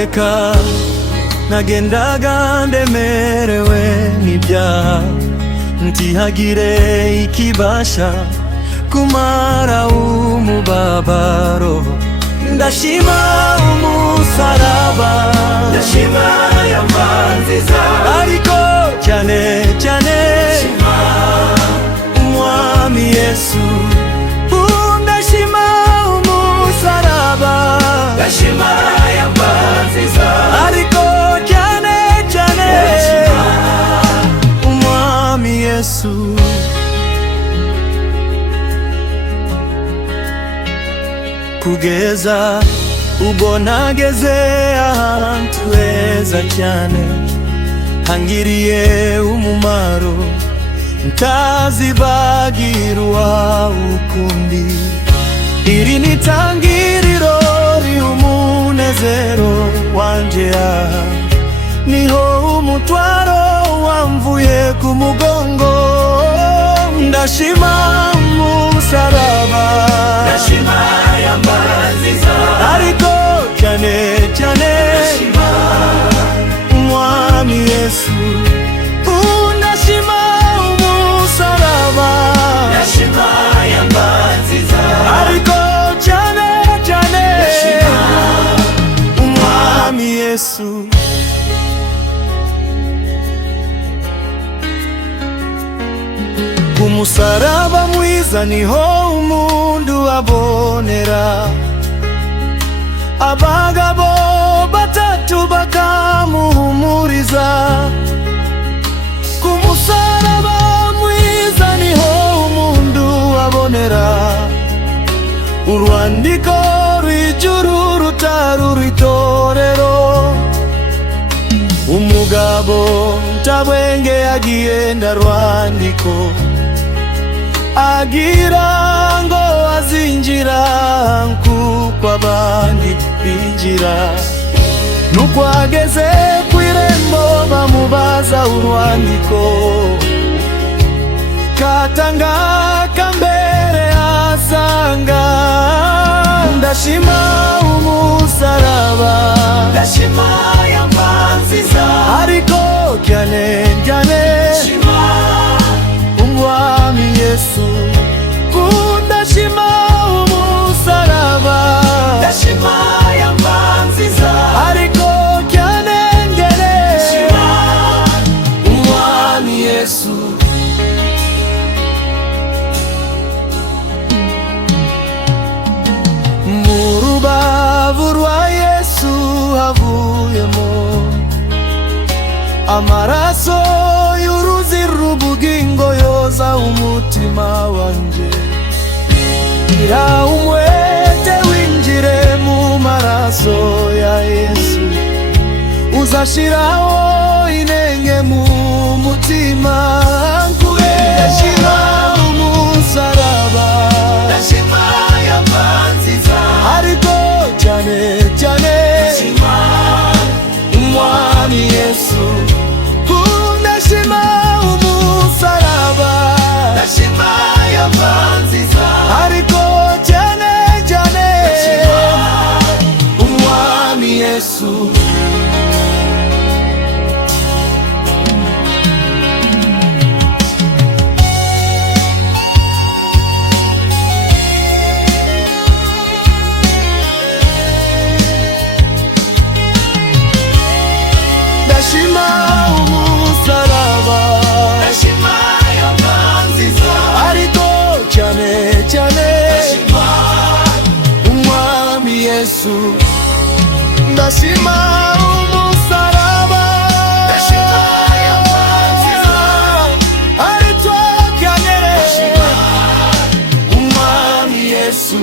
nategeka nagendaga ndemerewe n'ibyaha, ntihagire ikibasha kumara umubabaro. Ndashima umusaraba, ndashima yamba nziza, ariko cyane cyane ndashima umwami Yesu. Ndashima umusaraba, ndashima yamba nziza, ariko cyane cyane ndashima umwami Yesu. Kugeza ubwo nageze ahantu heza cyane, hangiriye umumaro ntazibagirwa ukundi. Iri ni itangiriro ry'umunezero wanje, aha niho umutwaro wamvuye ku mugongo. Ndashima umusaraba, ndashima yamba nziza, ariko cyane cyane ndashima umwami Yesu. Ndashima umusaraba, ndashima yamba nziza, ariko cyane cyane ndashima umwami Yesu. Umusaraba mwiza niho umuntu abonera, abagabo batatu bakamuhumuriza. Ku musaraba mwiza niho umuntu abonera urwandiko rw'ijuru rutarura itorero. Umugabo ntabwenge agenda rwandiko, agira ngo azinjira kuko abandi binjira. Nuko ageze ku irembo bamubaza urwandiko, katanga kambere asanga. Ndashima umusaraba, ndashima yamba nziza, ariko cyane cyane ndashima umwami Yesu. Ndashima umusaraba, ndashima yamba nziza, ariko cyane cyane ndashima umwami Yesu. Mu rubavu rwa Yesu havuyemo amaraso y'uruzi rw'ubugingo yoza umutima wanje. Gira umwete winjire mu maraso ya Yesu, uzashiraho inenge mu mutima. Ndashima umusaraba, ndashima yamba nziza, ariko cyane cyane ndashima umwami Yesu. Ndashima umusaraba, ndashima yamba nziza, ariko cyane cyane ndashima umwami Yesu. Ndashima umusaraba, ndashima yamba nziza, ariko cyane cyane ndashima umwami Yesu. Ndashima umusaraba, ndashima yamba nziza, ariko cyane ndashima umwami Yesu.